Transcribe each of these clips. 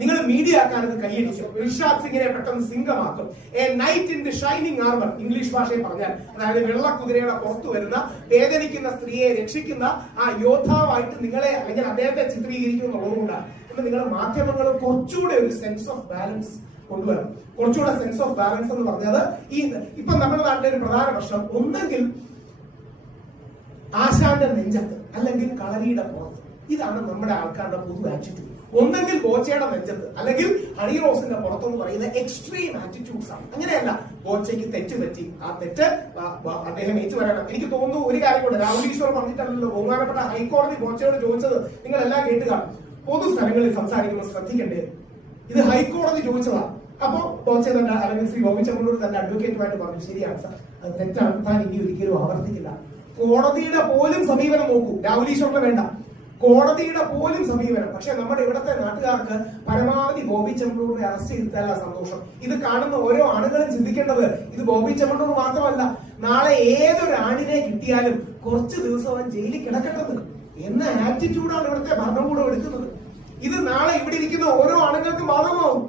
നിങ്ങൾ മീഡിയ ആക്കാൻ അത് കൈയടിക്കും. ഋഷാദ് സിംഗിനെ പെട്ടെന്ന് സിംഗമാക്കും. A knight in the shining armour English ഭാഷയിൽ പറഞ്ഞാൽ. അതായത് വെള്ള കുതിരയുടെ പുറത്തു വരുന്ന വേദനിക്കുന്ന സ്ത്രീയെ രക്ഷിക്കുന്ന ആ യോദ്ധാവായിട്ട് നിങ്ങളെ അല്ലെങ്കിൽ അദ്ദേഹത്തെ ചിത്രീകരിക്കുന്ന ചിത്രീകരിക്കുന്നുള്ളതുകൊണ്ടാണ് അപ്പൊ നിങ്ങൾ മാധ്യമങ്ങൾ കുറച്ചുകൂടെ ഒരു സെൻസ് ഓഫ് ബാലൻസ് കൊണ്ടുവരണം. കുറച്ചുകൂടെ സെൻസ് ഓഫ് ബാലൻസ് എന്ന് പറഞ്ഞത് ഈ ഇപ്പൊ നമ്മുടെ നാട്ടിലെ ഒരു പ്രധാന പ്രശ്നം ഒന്നെങ്കിൽ ആശാന്റെ നെഞ്ചത്ത് അല്ലെങ്കിൽ കളരിയുടെ പുറത്ത്. ഇതാണ് നമ്മുടെ ആൾക്കാരുടെ പൊതു ആറ്റിറ്റ്യൂഡ് ഒന്നെങ്കിൽ ബോച്ചയുടെ നെഞ്ചത്ത് അല്ലെങ്കിൽ ഹണി റോസിന്റെ പുറത്തെന്ന് പറയുന്ന എക്സ്ട്രീം ആറ്റിറ്റ്യൂഡ്സ് ആണ്. അങ്ങനെയല്ല ബോച്ചയ്ക്ക് തെറ്റ് പറ്റി. ആ തെറ്റ് അദ്ദേഹം ഏറ്റു വരണം. എനിക്ക് തോന്നുന്നു ഒരു കാര്യം കൂടെ രാഹുൽ ഈശ്വർ പറഞ്ഞിട്ടല്ലോ ബഹുമാനപ്പെട്ട ഹൈക്കോടതി ബോച്ചയോട് ചോദിച്ചത് നിങ്ങൾ എല്ലാം കേട്ടുക പൊതു സ്ഥലങ്ങളിൽ സംസാരിക്കുമ്പോൾ ശ്രദ്ധിക്കണ്ടേ? ഇത് ഹൈക്കോടതി ചോദിച്ചതാണ് അപ്പോ ബോച്ചെ തന്നെ അല്ലെങ്കിൽ ശ്രീ ചെമ്മണ്ണൂർ തന്നെ അഡ്വക്കേറ്റുമായിട്ട് പറഞ്ഞു ശരിയാണ് സാർ അത് തെറ്റാണ്. താൻ ഇനി ഒരിക്കലും ആവർത്തിക്കില്ല. കോടതിയുടെ പോലും സമീപനം നോക്കൂ. രാഹുൽ ഈശ്വറിന് വേണ്ട. കോടതിയുടെ പോലും സമീപനം. പക്ഷെ നമ്മുടെ ഇവിടുത്തെ നാട്ടുകാർക്ക് പരമാവധി ബോബി ചെമ്മണ്ണൂരിനെ അറസ്റ്റ് ചെയ്തിട്ടല്ല സന്തോഷം. ഇത് കാണുന്ന ഓരോ ആളുകളും ചിന്തിക്കേണ്ടത് ഇത് ബോബി ചെമ്മണ്ണൂർ മാത്രമല്ല നാളെ ഏതൊരു ആണിനെ കിട്ടിയാലും കുറച്ച് ദിവസം ജയിലിൽ കിടക്കട്ടെന്ന് എന്ന ആറ്റിറ്റ്യൂഡാണ് ഇവിടുത്തെ ഭരണകൂടം എടുക്കുന്നത്. ഇത് നാളെ ഇവിടെ ഇരിക്കുന്ന ഓരോ ആണുങ്ങൾക്കും ബാധകമാവും.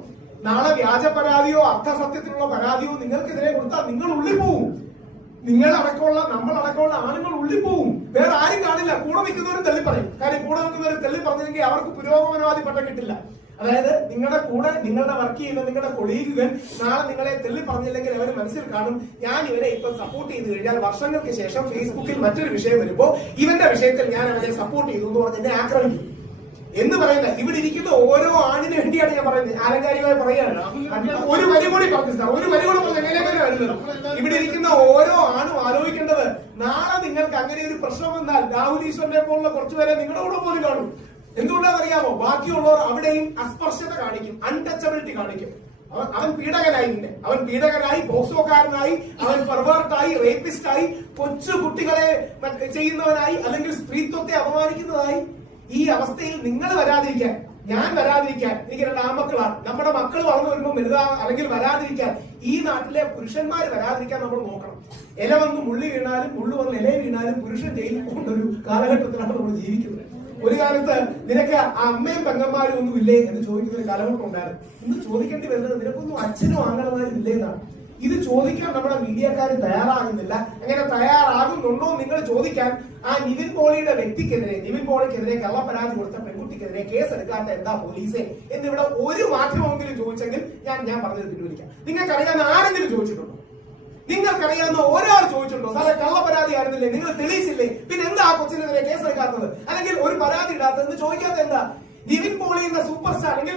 നാളെ വ്യാജ പരാതിയോ അർത്ഥസത്യത്തിലുള്ള പരാതിയോ നിങ്ങൾക്കെതിരെ കൊടുത്താൽ നിങ്ങൾ ഉള്ളിൽ പോവും. നിങ്ങളടക്കമുള്ള നമ്മളടക്കമുള്ള ആണുങ്ങൾ ഉള്ളിൽ പോവും. വേറെ കൂടെ നിൽക്കുന്നവരും തള്ളി പറയും. കാര്യം കൂടെ നിൽക്കുന്നവരും തള്ളി പറഞ്ഞെങ്കിൽ അവർക്ക് പുരോഗമനവാദി പട്ടം കിട്ടില്ല. അതായത് നിങ്ങളുടെ കൂടെ നിങ്ങളുടെ വർക്ക് ചെയ്യുന്ന നിങ്ങളുടെ കൊളീഗുകൾ നാളെ നിങ്ങളെ തെള്ളി പറഞ്ഞില്ലെങ്കിൽ അവർ മനസ്സിൽ കാണും ഞാൻ ഇവരെ ഇപ്പൊ സപ്പോർട്ട് ചെയ്ത് കഴിഞ്ഞാൽ വർഷങ്ങൾക്ക് ശേഷം ഫേസ്ബുക്കിൽ മറ്റൊരു വിഷയം വരുമ്പോൾ ഇവന്റെ വിഷയത്തിൽ ഞാൻ അവരെ സപ്പോർട്ട് ചെയ്തു എന്ന് പറഞ്ഞ് എന്നെ ആക്രമിക്കും. എന്ന് പറയുന്ന ഇവിടെ ഇരിക്കുന്ന ഓരോ ആണിന് വേണ്ടിയാണ് ഞാൻ പറയുന്നത്. ആലങ്കാരികമായി പറയുകയാണ്. ഒരു വരി കൂടി പറഞ്ഞു ഒരു വരി കൂടി പറഞ്ഞു ഇവിടെ ഇരിക്കുന്ന ഓരോ ആണും ആലോചിക്കേണ്ടത് നാളെ നിങ്ങൾക്ക് അങ്ങനെ ഒരു പ്രശ്നം വന്നാൽ രാഹുൽ ഈശ്വരനെ പോലുള്ള കുറച്ചുപേരെ നിങ്ങളുടെ കൂടെ പോലും കാണും. എന്തുകൊണ്ടാണെന്ന് അറിയാമോ ബാക്കിയുള്ളവർ അവിടെയും അസ്പർശത കാണിക്കും അൺടച്ചബിലിറ്റി കാണിക്കും. അവൻ പീഡകനായി നിന്നെ അവൻ പീഡകനായി ബോക്സോക്കാരനായി അവൻ പെർവേർട്ടായി റേപ്പിസ്റ്റായി കൊച്ചു കുട്ടികളെ ചെയ്യുന്നവനായി അല്ലെങ്കിൽ സ്ത്രീത്വത്തെ അപമാനിക്കുന്നതായി. ഈ അവസ്ഥയിൽ നിങ്ങൾ വരാതിരിക്കാൻ ഞാൻ വരാതിരിക്കാൻ എനിക്ക് രണ്ട് ആമക്കളാണ് നമ്മുടെ മക്കൾ വളർന്നു വരുമ്പോൾ വലുതാ അല്ലെങ്കിൽ വരാതിരിക്കാൻ ഈ നാട്ടിലെ പുരുഷന്മാർ വരാതിരിക്കാൻ നമ്മൾ നോക്കണം. ഇല വന്ന് മുള്ളി വീണാലും മുള്ളു വന്ന് ഇല വീണാലും പുരുഷൻ ജയിലിൽ പോകേണ്ട ഒരു കാലഘട്ടത്തിലാണ് നമ്മൾ ജീവിക്കുന്നത്. ഒരു കാലത്ത് നിനക്ക് ആ അമ്മയും പെങ്ങന്മാരും ഒന്നും ഇല്ലേ എന്ന് ചോദിക്കുന്ന ഒരു കാലഘട്ടം ഉണ്ടായിരുന്നു. ഇന്ന് ചോദിക്കേണ്ടി വരുന്നത് നിനക്കൊന്നും അച്ഛനും ആങ്ങളമാരും ഇല്ലേ എന്നാണ്. ഇത് ചോദിക്കാൻ നമ്മുടെ മീഡിയക്കാർ തയ്യാറാകുന്നില്ല. അങ്ങനെ തയ്യാറാകുന്നുണ്ടോ നിങ്ങൾ ചോദിക്കാൻ ആ നിവിൻ പോളിയുടെ വ്യക്തിക്കെതിരെ നിവിൻ പോളിക്കെതിരെ കള്ളപ്പരാതി കൊടുത്ത പെൺകുട്ടിക്കെതിരെ കേസ് എടുക്കാത്ത എന്താ പോലീസെ എന്നിവിടെ ഒരു മാധ്യമമെങ്കിലും ചോദിച്ചെങ്കിൽ ഞാൻ ഞാൻ പറഞ്ഞത് പിൻവലിക്കാം. നിങ്ങൾക്കറിയാവുന്ന ആരെങ്കിലും ചോദിച്ചിട്ടുണ്ടോ? നിങ്ങൾക്കറിയാവുന്ന ഒരാൾ ചോദിച്ചിട്ടുണ്ടോ? സാറേ കള്ളപ്പരാതി ആയിരുന്നില്ലേ? നിങ്ങൾ തെളിയിച്ചില്ലേ? പിന്നെ എന്താ ആ കൊച്ചിനെതിരെ കേസ് എടുക്കാത്തത്? അല്ലെങ്കിൽ ഒരു പരാതി ഇടാത്തത് ചോദിക്കാത്ത എന്താ? നിവിൻ പോളി എന്ന സൂപ്പർ സ്റ്റാർ അല്ലെങ്കിൽ